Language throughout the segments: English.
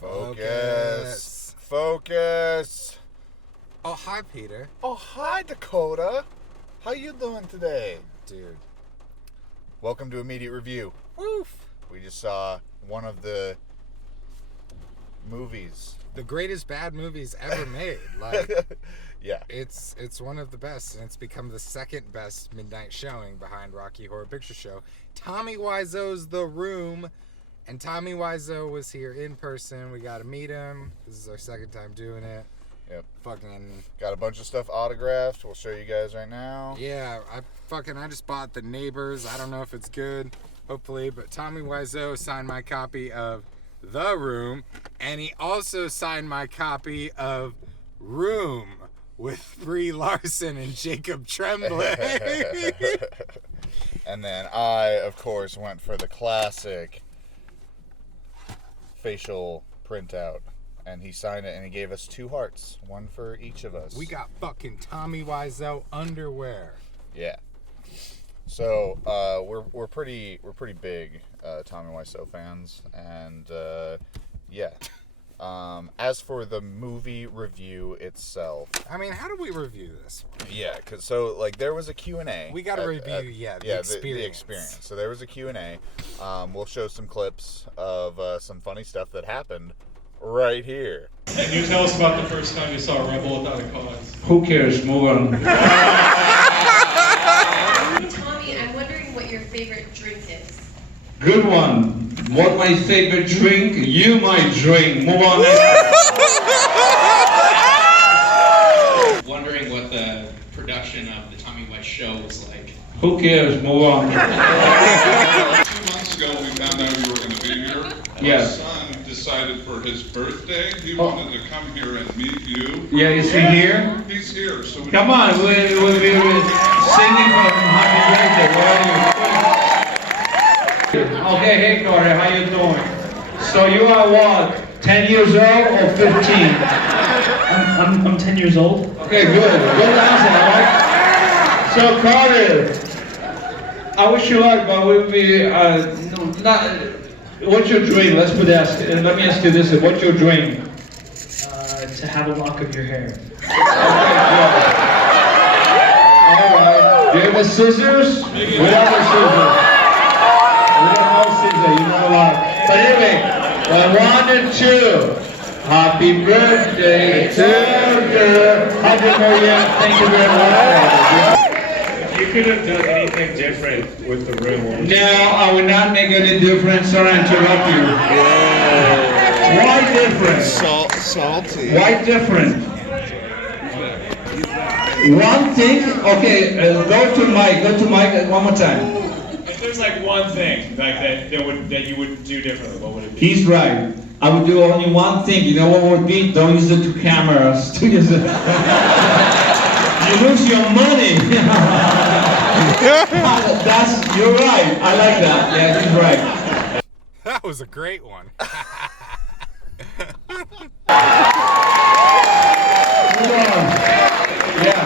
Focus. Focus. Oh, hi, Peter. Oh, hi, Dakota. How you doing today? Dude. Welcome to Immediate Review. Woof. We just saw one of the movies. The greatest bad movies ever made. Like, yeah. It's one of the best, and it's become the second best midnight showing behind Rocky Horror Picture Show. Tommy Wiseau's The Room. And Tommy Wiseau was here in person. We got to meet him. This is our second time doing it. Yep. Fucking got a bunch of stuff autographed. We'll show you guys right now. Yeah, I just bought The Neighbors. I don't know if it's good, hopefully, but Tommy Wiseau signed my copy of The Room, and he also signed my copy of Room with Brie Larson and Jacob Tremblay. And then I, of course, went for the classic facial printout, and he signed it, and he gave us 2 hearts, one for each of us. We got fucking Tommy Wiseau underwear. Yeah. So we're pretty big Tommy Wiseau fans, and yeah. As for the movie review itself, I mean, how do we review this one? Yeah, because there was a Q&A. We got to review, the experience. The experience. So there was a Q&A. We'll show some clips of some funny stuff that happened right here. Can you tell us about the first time you saw Rebel Without a Cause? Who cares? Move on. Tommy, I'm wondering what your favorite drink is. Good one. What my favorite drink? You might drink. Move on. Wondering what the production of the Tommy Wiseau show was like. Who cares? Move on. 2 months ago, we found out you were going to be here. Yes. My son decided for his birthday he wanted to come here and meet you. Yeah, is he here? He's here. So Come on, we'll be singing for him happy birthday. Where are you? Okay, hey Corey, how you doing? So you are what? 10 years old or 15? I'm 10 years old. Okay, good. Good answer, all right? So Carter, I wish you luck, but we'll be what's your dream? Let me ask you this: what's your dream? To have a lock of your hair. Okay, good. All right. Do you have the scissors? We have the scissors. We don't know scissors. You know a lot. But anyway, 1 and 2. Happy birthday to you. Happy Maria. Thank you very much. You could have done anything different with The Room. No, I will not make any difference. Sorry to interrupt you. Why different? Salty. Why different? One thing. Okay, go to Mike one more time. If there's like one thing that you would do differently, what would it be? He's right. I would do only one thing. You know what would be? Don't use the 2 cameras. You lose your money. You're right. I like that. Yeah, he's right. That was a great one. Yeah.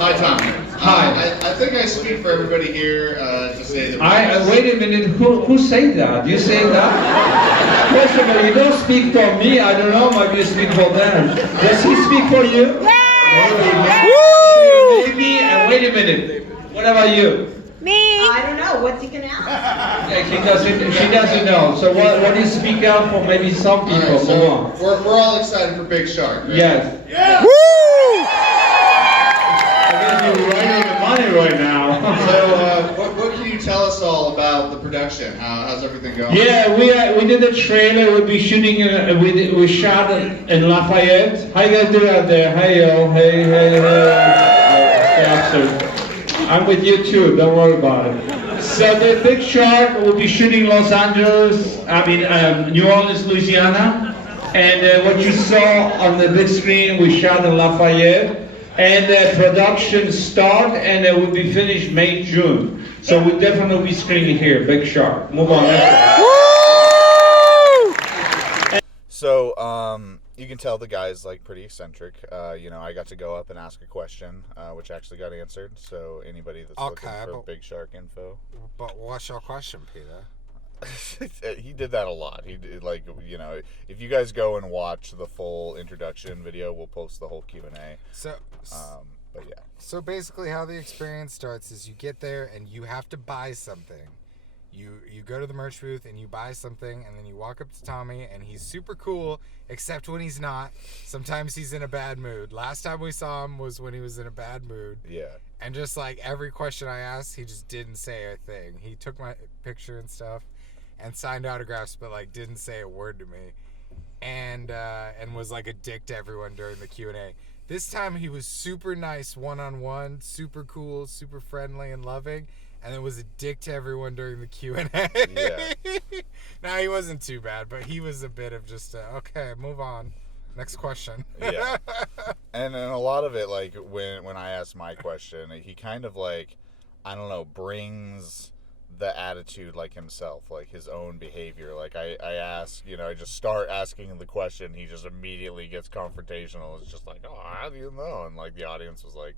Hi, Tommy. Hi. I think I speak for everybody here to say that. Wait a minute. Who said that? You say that? First of all, you don't speak for me. I don't know. Maybe you speak for them. Does he speak for you? Yeah. Woo! Maybe. And wait a minute. What about you? Me? I don't know. What's he gonna ask? Yeah, she doesn't know. So what do you speak out for? Maybe some people. All right, so we're all excited for Big Shark, right? Yes. Yeah. Woo! I guess you're running the money right now. So what can you tell us all about the production? How's everything going? Yeah, we did a trailer. We'll be shooting. We shot in Lafayette. How you guys doing out there? Hey yo, hey. I'm with you too. Don't worry about it. So the Big Shark will be shooting Los Angeles. New Orleans, Louisiana. And what you saw on the big screen, we shot in Lafayette. And the production start, and it will be finished May, June. So we'll definitely be screening here. Big Shark. Move on. So, you can tell the guy's pretty eccentric. I got to go up and ask a question, which actually got answered. So anybody that's looking for Big Shark info. But what's your question, Peter? He did that a lot. He did, like, you know, if you guys go and watch the full introduction video, we'll post the whole Q&A. But yeah. So basically how the experience starts is you get there and you have to buy something. You go to the merch booth and you buy something, and then you walk up to Tommy, and he's super cool, except when he's not. Sometimes he's in a bad mood. Last time we saw him was when he was in a bad mood. Yeah. And just like every question I asked, he just didn't say a thing. He took my picture and stuff and signed autographs, but like didn't say a word to me. And was like a dick to everyone during the Q&A. This time he was super nice one-on-one, super cool, super friendly and loving, and then was a dick to everyone during the Q&A. Yeah. Now, he wasn't too bad, but he was a bit of just, okay, move on. Next question. Yeah. And then a lot of it, like, when I ask my question, he kind of, like, I don't know, brings the attitude like himself, like his own behavior. Like, I ask, you know, I just start asking the question, he just immediately gets confrontational. It's just like, oh, how do you know? And, like, the audience was like,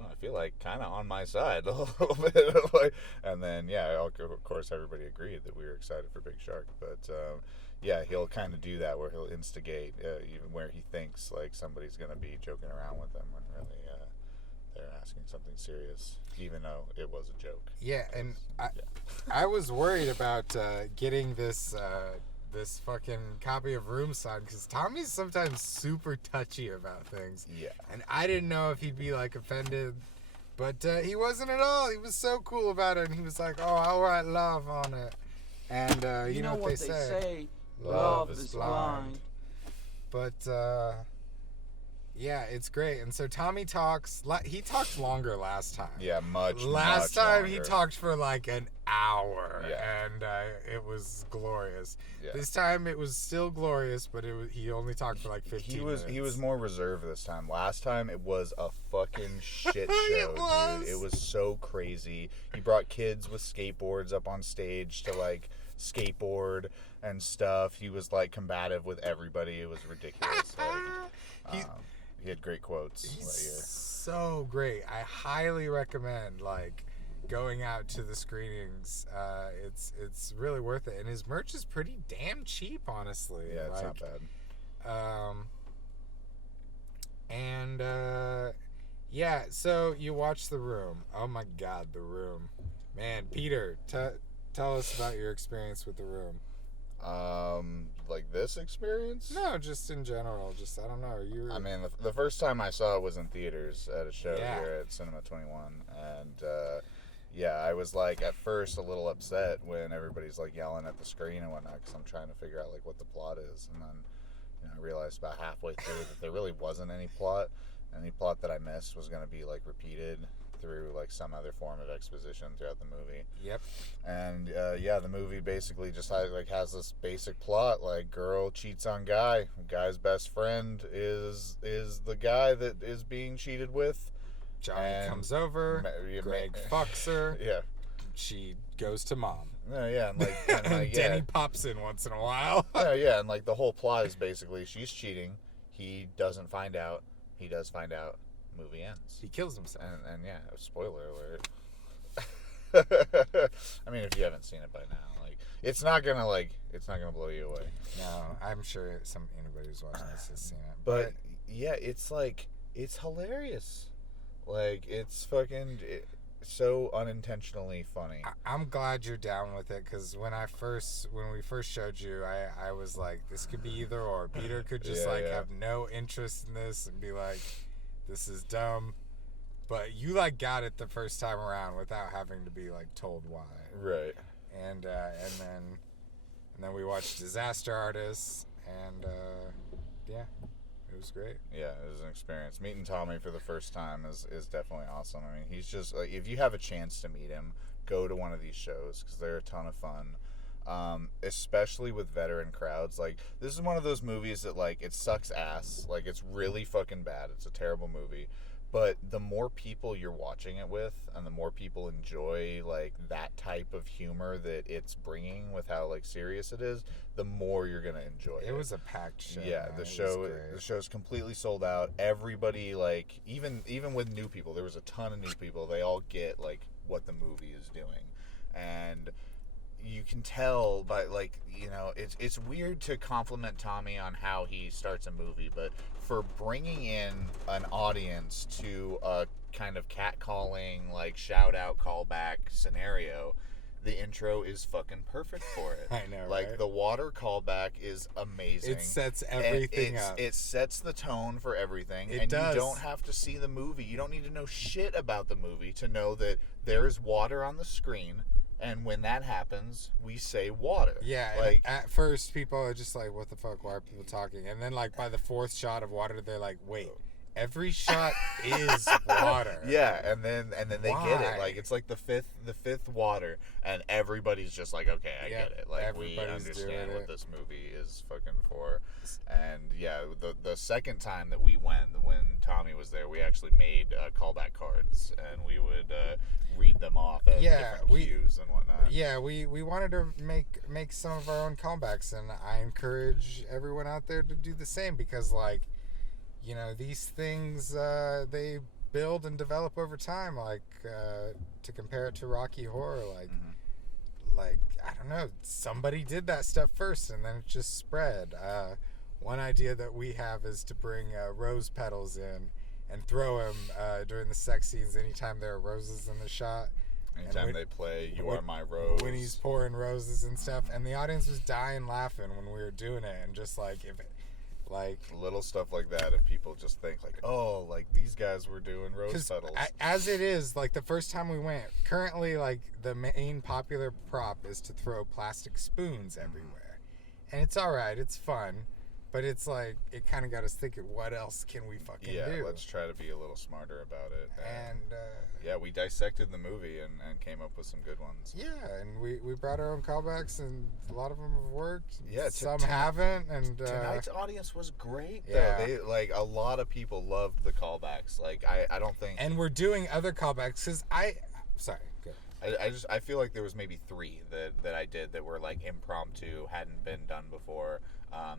I feel like kind of on my side a little bit. Like, and then, yeah, of course, everybody agreed that we were excited for Big Shark. But, yeah, he'll kind of do that where he'll instigate even where he thinks, like, somebody's going to be joking around with him when really they're asking something serious, even though it was a joke. Yeah, and I was worried about getting this fucking copy of Room signed, because Tommy's sometimes super touchy about things. Yeah. And I didn't know if he'd be like offended, but he wasn't at all. He was so cool about it, and he was like, "Oh, I'll write love on it." And you know what they say? Love is blind. But yeah, it's great. And so Tommy talks. He talked longer last time. Yeah, much. Last time longer. he talked for like an hour, Yeah. and it was glorious. Yeah. This time it was still glorious, but he only talked for like 15 minutes. He was more reserved this time. Last time it was a fucking shit show, It dude. It was so crazy. He brought kids with skateboards up on stage to like skateboard and stuff. He was like combative with everybody. It was ridiculous. Like, he had great quotes that year. So great. I highly recommend like going out to the screenings. It's really worth it, and his merch is pretty damn cheap, honestly. Yeah, it's like, not bad. Yeah, so you watch The Room. Oh my God, The Room. Man, Peter, tell us about your experience with The Room. Like this experience? No, just in general. Just, I don't know. I mean, the first time I saw it was in theaters at a show Yeah. here at Cinema 21. And, yeah, I was, like, at first a little upset when everybody's, like, yelling at the screen and whatnot, because I'm trying to figure out, like, what the plot is. And then, you know, I realized about halfway through that there really wasn't any plot. Any plot that I missed was going to be, like, repeated through like some other form of exposition throughout the movie. Yep. And yeah, the movie basically just has this basic plot, like girl cheats on guy, guy's best friend is the guy that is being cheated with. Johnny comes over, Greg fucks her. Yeah. She goes to mom. Yeah, and like Denny yeah. pops in once in a while. Yeah, and like the whole plot is basically she's cheating, he doesn't find out, he does find out. Movie ends. He kills himself. And yeah, spoiler alert. I mean, if you haven't seen it by now, like it's not gonna blow you away. No, I'm sure anybody who's watching this has seen it. But yeah, it's like it's hilarious. Like it's fucking so unintentionally funny. I'm glad you're down with it, because when we first showed you, I was like, this could be either or. Peter could just have no interest in this and be like, this is dumb, but you like got it the first time around without having to be like told why. Right. And then we watched Disaster Artists, and yeah, it was great. Yeah, it was an experience. Meeting Tommy for the first time is definitely awesome. I mean, he's just like, if you have a chance to meet him, go to one of these shows because they're a ton of fun. Especially with veteran crowds. Like, this is one of those movies that, like, it sucks ass. Like, it's really fucking bad. It's a terrible movie. But the more people you're watching it with, and the more people enjoy, like, that type of humor that it's bringing with how, like, serious it is, the more you're gonna enjoy it. It was a packed show. Yeah, man. the show's completely sold out. Everybody, like, even with new people, there was a ton of new people. They all get, like, what the movie is doing. And you can tell by, like, it's weird to compliment Tommy on how he starts a movie, but for bringing in an audience to a kind of catcalling, like, shout out callback scenario, the intro is fucking perfect for it. I know, like, right? the water callback is amazing. It sets everything up. It sets the tone for everything. It and does. You don't have to see the movie. You don't need to know shit about the movie to know that there is water on the screen, and when that happens, we say water. Yeah, like, at first people are just like, what the fuck, why are people talking? And then, like, by the fourth shot of water, they're like, wait, every shot is water. Yeah, and then they get Why? it. Like, it's like the fifth water, and everybody's just like, okay, I get it. Like, we everybody's understand doing what it. this movie is fucking for. And yeah, the second time that we went, when Tommy was there, we actually made callback cards, and we would read them off at different cues and whatnot. Yeah, we wanted to make some of our own callbacks, and I encourage everyone out there to do the same, because, like, these things, they build and develop over time. Like, to compare it to Rocky Horror, like, I don't know, somebody did that stuff first, and then it just spread. One idea that we have is to bring rose petals in and throw them during the sex scenes anytime there are roses in the shot. Anytime they play "You Are My Rose," when he's pouring roses and stuff, and the audience was dying laughing when we were doing it, and just like, if it, like, little stuff like that, if people just think like, oh, like, these guys were doing rose petals. As it is, like, the first time we went, currently, like, the main popular prop is to throw plastic spoons everywhere, and it's all right, it's fun, but it's like, it kind of got us thinking, what else can we fucking do? Yeah, let's try to be a little smarter about it. And yeah, we dissected the movie and came up with some good ones. yeah, and we brought our own callbacks, and a lot of them have worked. Yeah, some haven't, and tonight's audience was great. Yeah. Though. They, like, a lot of people loved the callbacks. Like, I don't think. And we're doing other callbacks because sorry, go. I feel like there was maybe 3 that I did that were, like, impromptu, hadn't been done before,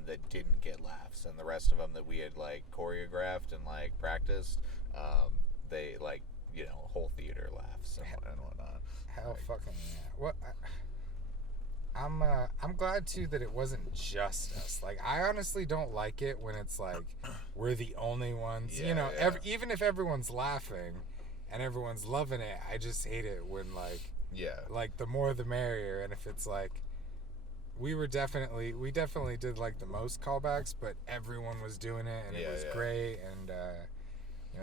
that didn't get laughs, and the rest of them that we had, like, choreographed and, like, practiced, they, like, whole theater laughs and whatnot. Hell, fucking yeah. What? I'm glad too that it wasn't just us. Like, I honestly don't like it when it's like we're the only ones. Yeah. Even if everyone's laughing and everyone's loving it, I just hate it when, like, like, the more the merrier. And if it's like, we definitely did, like, the most callbacks, but everyone was doing it, and it was great. And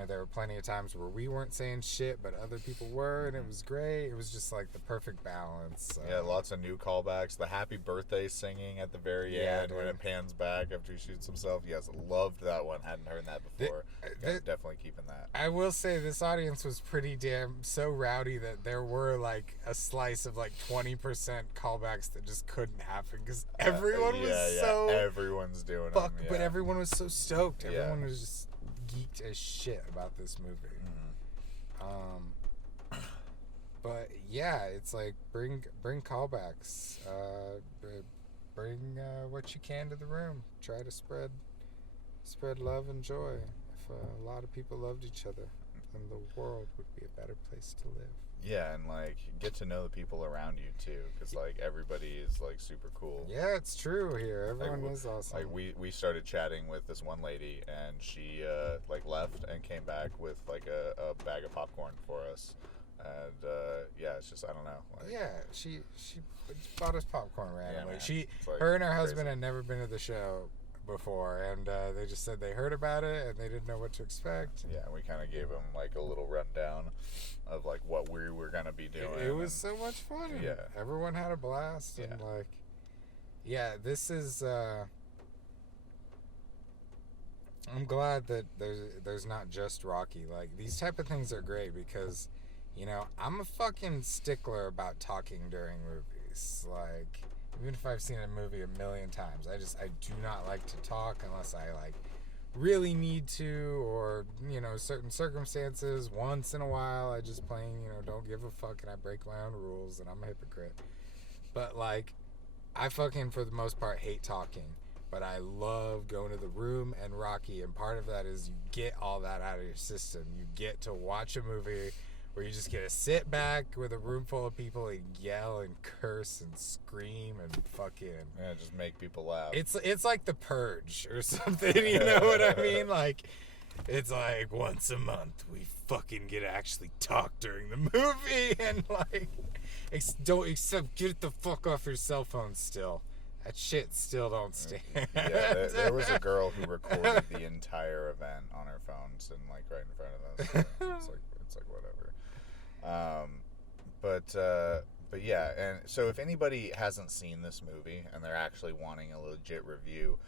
there were plenty of times where we weren't saying shit, but other people were, and it was great. It was just, like, the perfect balance. Yeah, lots of new callbacks. The happy birthday singing at the very end when it pans back after he shoots himself. Yes, loved that one. Hadn't heard that before. Definitely keeping that. I will say this audience was pretty damn so rowdy that there were, like, a slice of, like, 20% callbacks that just couldn't happen because everyone was so... Everyone's doing fuck, them. but everyone was so stoked. Everyone was just geeked as shit about this movie. But yeah, it's like, bring callbacks, bring what you can to the room. Try to spread love and joy. If a lot of people loved each other, then the world would be a better place to live. Yeah, and, like, get to know the people around you too, because, like, everybody is, like, super cool. Yeah, it's true here. Everyone like, is awesome. Like, we started chatting with this one lady, and she like, left and came back with, like, a bag of popcorn for us, and yeah, it's just, I don't know. Like, yeah, she bought us popcorn randomly. Yeah, man. Her and her husband had never been to the show before, and they just said they heard about it and they didn't know what to expect. Yeah, we kind of gave them, like, a little rundown of, like, what we were gonna be doing. It was so much fun. Yeah, everyone had a blast. And, like, yeah, this is I'm glad that there's not just Rocky. Like, these type of things are great because, I'm a fucking stickler about talking during movies. Like, even if I've seen a movie a million times, I do not like to talk unless I, like, really need to, or, certain circumstances. Once in a while, I just plain, don't give a fuck, and I break my own rules, and I'm a hypocrite. But, like, I fucking, for the most part, hate talking. But I love going to the room and Rocky, and part of that is you get all that out of your system. You get to watch a movie where you just get to sit back with a room full of people and yell and curse and scream and fucking. Yeah, just make people laugh. It's like The Purge or something, you know what I mean? Like, it's like once a month we fucking get to actually talk during the movie and like, except get the fuck off your cell phone still. That shit still don't stand. Yeah, there was a girl who recorded the entire event on her phone, sitting like right in front of us. It's like whatever. But yeah, and so if anybody hasn't seen this movie and they're actually wanting a legit review,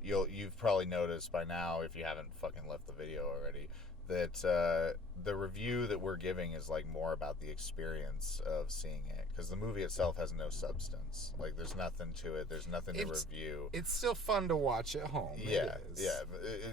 you've probably noticed by now, if you haven't fucking left the video already, that the review that we're giving is like more about the experience of seeing it, because the movie itself has no substance. Like, there's nothing to it. There's nothing to review. It's still fun to watch at home. Yeah,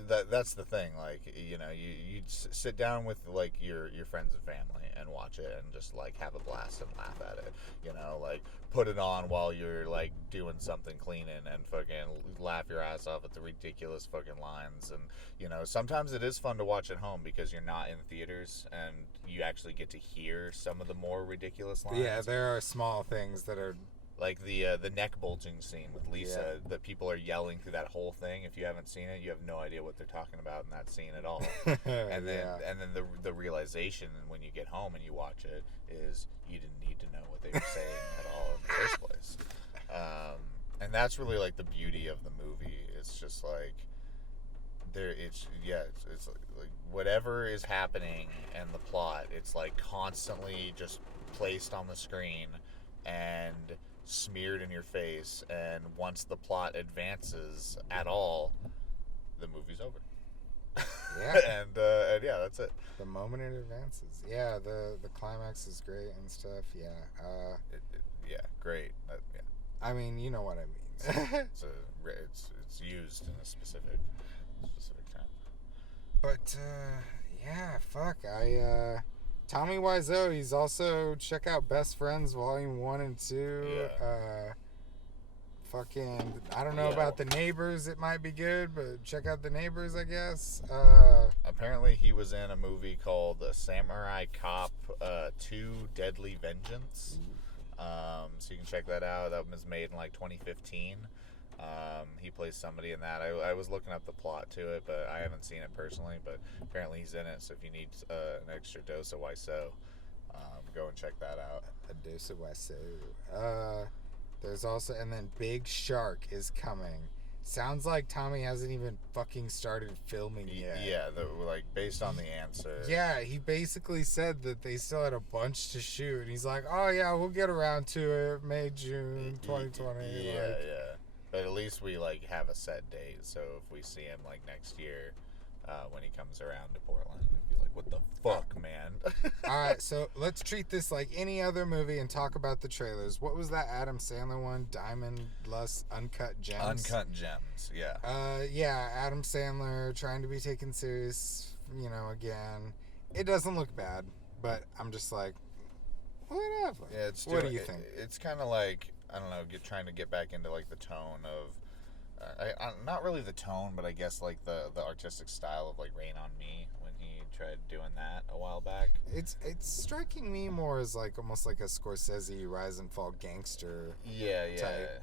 that's the thing. Like, you know, you sit down with like your friends and family and watch it and just like have a blast and laugh at it. You know, like put it on while you're like doing something, cleaning, and fucking laugh your ass off at the ridiculous fucking lines. And you know, sometimes it is fun to watch at home because you're not in theaters and you actually get to hear some of the more ridiculous lines. Yeah, there are small things that are like the neck bulging scene with Lisa, that people are yelling through that whole thing. If you haven't seen it, you have no idea what they're talking about in that scene at all. And then the realization when you get home and you watch it is you didn't need to know what they were saying at all in the first place. And that's really like the beauty of the movie. It's just like it's like whatever is happening and the plot, it's like constantly just placed on the screen and smeared in your face, and once the plot advances at all, the movie's over. Yeah. and yeah, that's it. The moment it advances. Yeah, the climax is great and stuff. Yeah. Yeah, great. Yeah. I mean, you know what I mean. It's used in a specific time. But yeah, fuck. Tommy Wiseau, he's also, check out Best Friends Volume 1 and 2. Yeah. Fucking, I don't know about The Neighbors, it might be good, but check out The Neighbors, I guess. Apparently he was in a movie called Samurai Cop 2 Deadly Vengeance. So you can check that out. That was made in like 2015. He plays somebody in that. I was looking up the plot to it, but I haven't seen it personally. But apparently he's in it. So if you need an extra dose of Wiseau, go and check that out. A dose of Wiseau. There's also, and then Big Shark is coming. Sounds like Tommy hasn't even fucking started filming yet. Yeah, like based on the answer. Yeah, he basically said that they still had a bunch to shoot. And he's like, oh yeah, we'll get around to it May, June 2020. Yeah. But at least we like have a set date, so if we see him like next year, when he comes around to Portland, we'd be like, "What the fuck, man?" All right, so let's treat this like any other movie and talk about the trailers. What was that Adam Sandler one? Diamond Lust Uncut Gems. Uncut Gems, yeah. Yeah, Adam Sandler trying to be taken serious. You know, again, it doesn't look bad, but I'm just like, whatever. Yeah, what do you think? It's kind of like, I don't know, trying to get back into like the tone of, not really the tone, but I guess like the artistic style of like Rain on Me when he tried doing that a while back. It's striking me more as like almost like a Scorsese Rise and Fall gangster type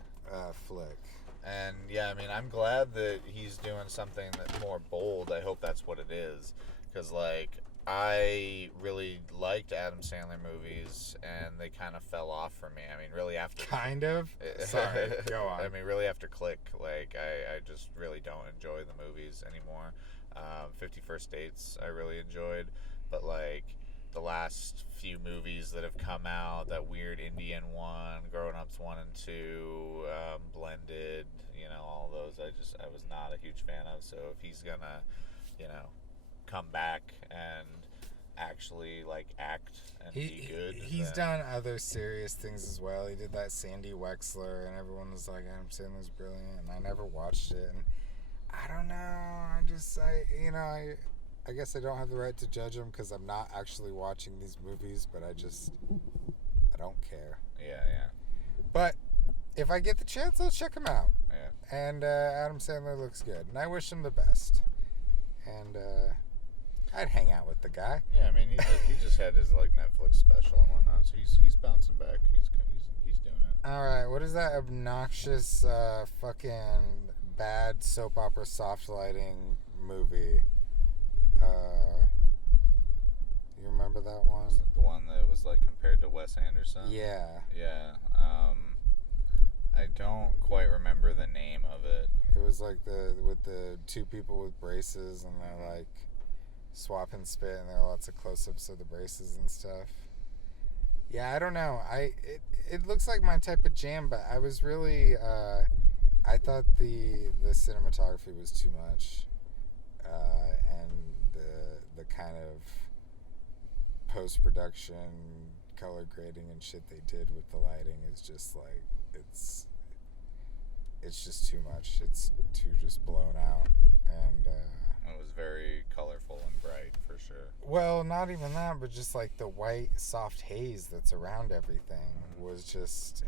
flick. And yeah, I mean, I'm glad that he's doing something that's more bold. I hope that's what it is, because like I really liked Adam Sandler movies, and they kind of fell off for me. I mean, really after... Kind of? Sorry, go on. I mean, really after Click, like, I just really don't enjoy the movies anymore. 50 First Dates, I really enjoyed, but, like, the last few movies that have come out, that weird Indian one, Grown Ups 1 and 2, Blended, you know, all those, I was not a huge fan of, so if he's gonna, you know, come back and actually like act and be good. He's done other serious things as well. He did that Sandy Wexler, and everyone was like, Adam Sandler's brilliant, and I never watched it, and I don't know, I guess I don't have the right to judge him because I'm not actually watching these movies, but I don't care. Yeah. But if I get the chance, I'll check him out. Yeah. And Adam Sandler looks good, and I wish him the best. And I'd hang out with the guy. Yeah, I mean, he just had his like Netflix special and whatnot, so he's bouncing back. He's doing it. All right, what is that obnoxious fucking bad soap opera soft lighting movie? You remember that one? Was it the one that was like compared to Wes Anderson? Yeah. Yeah. I don't quite remember the name of it. It was like with the two people with braces and they're like swapping spit and there are lots of close-ups of the braces and stuff. Yeah, I don't know. It looks like my type of jam, but I was really I thought the cinematography was too much, and the kind of post-production color grading and shit they did with the lighting is just like it's just too much. It's too just blown out, and It was very colorful and bright for sure. well, not even that, but just like the white soft haze that's around everything was just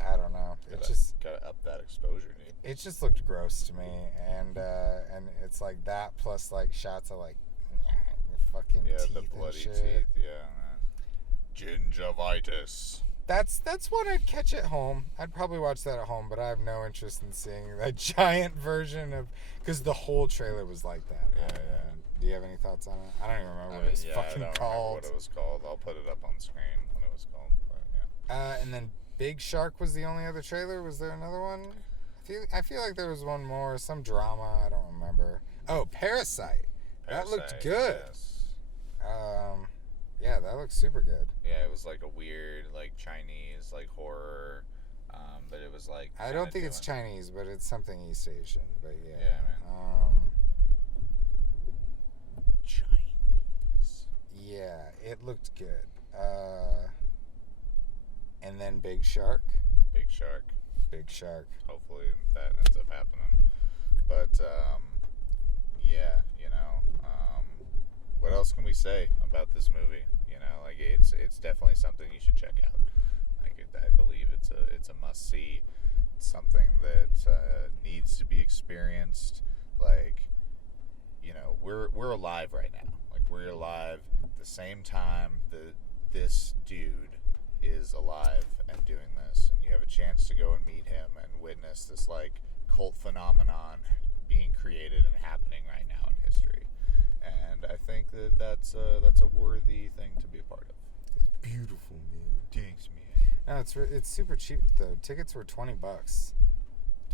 I don't know. It just gotta up that exposure, dude. it just looked gross to me, and it's like that plus like shots of like fucking teeth the and bloody shit. teeth. Yeah. Gingivitis. That's one I'd catch at home. I'd probably watch that at home, but I have no interest in seeing that giant version of because the whole trailer was like that. Yeah. Do you have any thoughts on it? I don't even remember what it's fucking I don't called. remember what it was called. I'll put it up on screen what it was called. But yeah. And then Big Shark was the only other trailer. Was there another one? I feel like there was one more, some drama. I don't remember. Oh, Parasite. That looked good. Yes. Yeah, that looks super good. Yeah, it was like a weird, like Chinese, like horror, but it was like. I don't think it's Chinese, but it's something East Asian. But yeah. Yeah, man. Chinese. Yeah, it looked good. And then Big Shark. Big Shark. Big Shark. Hopefully that ends up happening. But yeah, what else can we say about this movie? Like it's definitely something you should check out. I believe it's a must see. It's something that needs to be experienced. Like, we're alive right now. Like we're alive at the same time that this dude is alive and doing this, and you have a chance to go and meet him and witness this like cult phenomenon being created and happening right now in history. And I think that's a worthy thing to be a part of. It's beautiful, man. Thanks, man. No, it's super cheap though. Tickets were $20.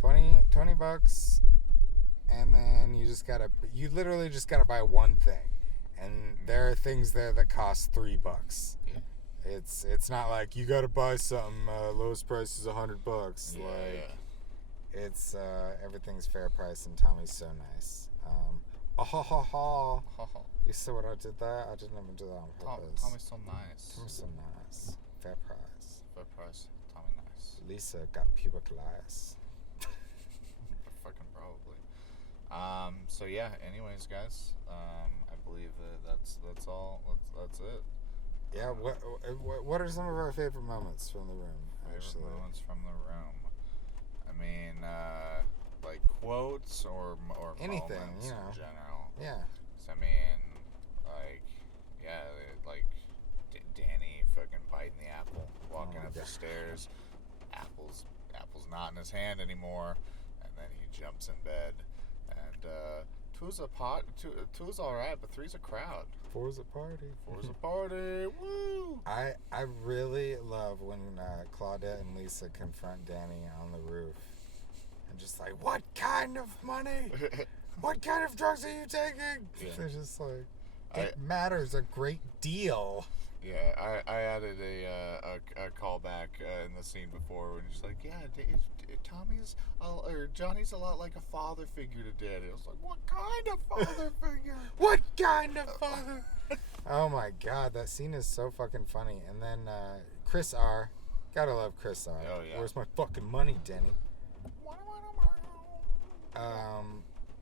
$20, and then you literally just gotta buy one thing, and there are things there that cost $3. Yeah. It's not like you gotta buy something. Lowest price is $100. Yeah. Like it's everything's fair price, and Tommy's so nice. You see what I did there? I didn't even do that on purpose. Tommy's so nice. Tommy's so nice. Fair price. Fair price. Tommy nice. Lisa got pubic lice. Fucking probably. So yeah. Anyways, guys. I believe that's all. That's it. Yeah. What are some of our favorite moments from The Room? Favorite moments from The Room. I mean, like quotes or anything, moments in general. Yeah. So, I mean, like, yeah, like Danny fucking biting the apple, walking up the stairs. Apple's not in his hand anymore, and then he jumps in bed. And two's all right, but three's a crowd. Four's a party. Four's a party. Woo! I really love when Claudette and Lisa confront Danny on the roof. And just like, what kind of money? What kind of drugs are you taking? Yeah. They're just like, it matters a great deal. Yeah, I added a callback in the scene before when she's like, yeah, Johnny's a lot like a father figure to Daddy. I was like, what kind of father figure? What kind of father? Oh my god, that scene is so fucking funny. And then Chris R. Gotta love Chris R. Oh, yeah. Where's my fucking money, Denny?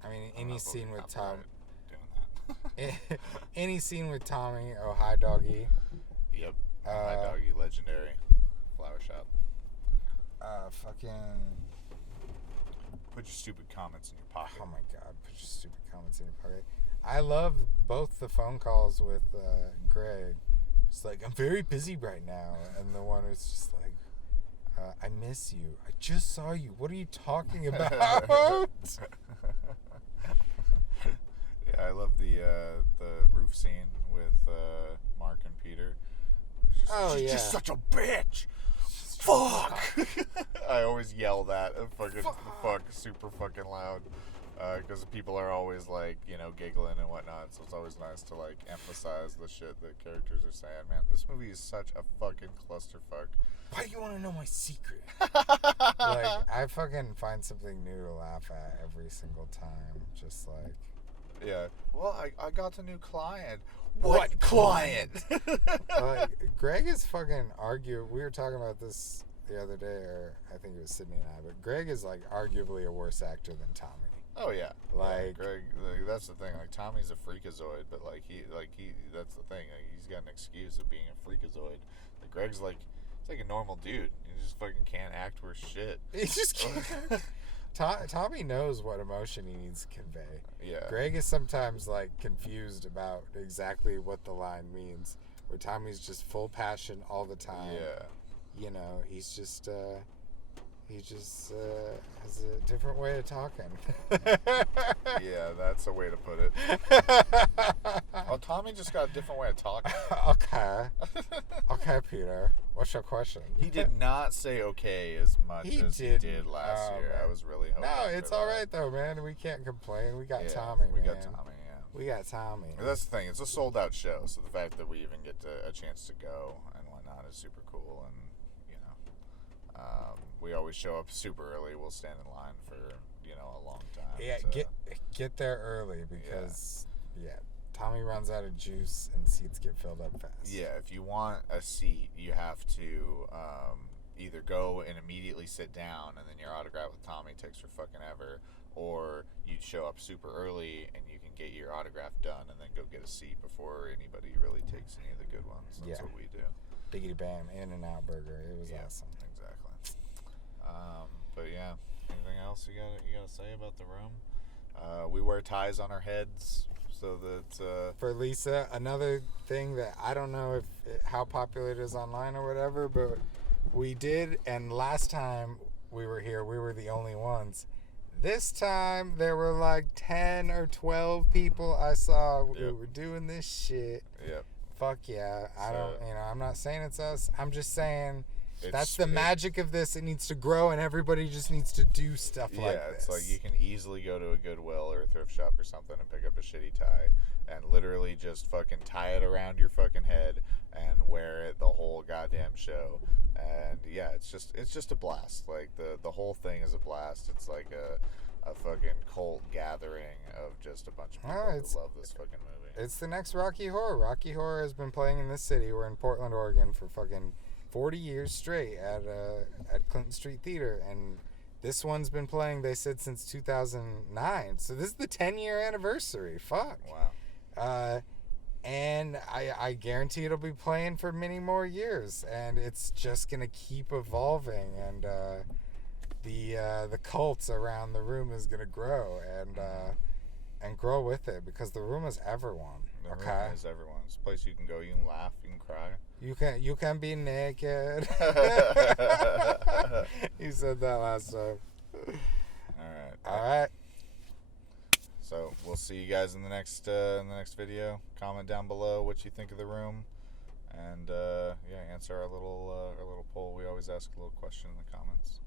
I mean, any scene with Tom. Any scene with Tommy. Oh, hi, doggy. Yep. Hi, doggy. Legendary. Flower shop. Fucking. Put your stupid comments in your pocket. Oh my god, put your stupid comments in your pocket. I love both the phone calls with Greg. It's like, I'm very busy right now. And the one who's just like, I miss you. I just saw you. What are you talking about? Yeah, I love the roof scene with Mark and Peter. She's just such a bitch. Fuck. I always yell that fuck super fucking loud because people are always like, you know, giggling and whatnot. So it's always nice to like emphasize the shit that characters are saying. Man, this movie is such a fucking clusterfuck. Why do you want to know my secret? Like, I fucking find something new to laugh at every single time. Just like, yeah. Well, I got a new client. What client? like, Greg is fucking we were talking about this the other day, or I think it was Sydney and I, but Greg is like arguably a worse actor than Tommy. Oh yeah, like Greg. Like, that's the thing. Like Tommy's a freakazoid, but like he that's the thing. Like, he's got an excuse of being a freakazoid. Like Greg's like, he's like a normal dude. He just fucking can't act worth shit. He just can't. Tommy knows what emotion he needs to convey. Yeah. Greg is sometimes like confused about exactly what the line means. Where Tommy's just full passion all the time. Yeah. You know, he's just has a different way of talking. Yeah, that's a way to put it. Oh, Tommy just got a different way of talking. Okay, Peter. What's your question? He did not say okay as much as he did last year. Man. I was really hoping. No, it's all right though, man. We can't complain. We got Tommy. We man. got Tommy. Yeah. We got Tommy. And that's the thing. It's a sold out show, so the fact that we even get a chance to go and whatnot is super cool. And you know, we always show up super early. We'll stand in line for a long time. Yeah, get there early because Tommy runs out of juice and seats get filled up fast. Yeah, if you want a seat, you have to either go and immediately sit down, and then your autograph with Tommy takes for fucking ever, or you show up super early and you can get your autograph done and then go get a seat before anybody really takes any of the good ones. That's what we do. Biggity bam, In-N-Out burger. It was awesome. Exactly. But yeah, anything else you gotta say about The Room? We wear ties on our heads so that for Lisa, another thing that I don't know how popular it is online or whatever, but we did, and last time we were here, we were the only ones. This time there were like 10 or 12 people I saw who were doing this shit. Yep. Fuck yeah. I'm not saying it's us. I'm just saying that's the magic of this. It needs to grow, and everybody just needs to do stuff like this. Yeah, it's like you can easily go to a Goodwill or a thrift shop or something and pick up a shitty tie and literally just fucking tie it around your fucking head and wear it the whole goddamn show. And yeah, it's just a blast. Like the whole thing is a blast. It's like a fucking cult gathering of just a bunch of people that love this fucking movie. It's the next Rocky Horror. Rocky Horror has been playing in this city. We're in Portland, Oregon for fucking 40 years straight at Clinton Street Theater, and this one's been playing, they said, since 2009. So this is the 10-year anniversary. Fuck. Wow. And I guarantee it'll be playing for many more years, and it's just gonna keep evolving, and the cults around The Room is gonna grow and grow with it, because The Room is everyone. The Room is everyone. It's a place you can go, you can laugh, you can cry. You can be naked. You said that last time. All right. So we'll see you guys in the next video. Comment down below what you think of The Room, and answer our little poll. We always ask a little question in the comments.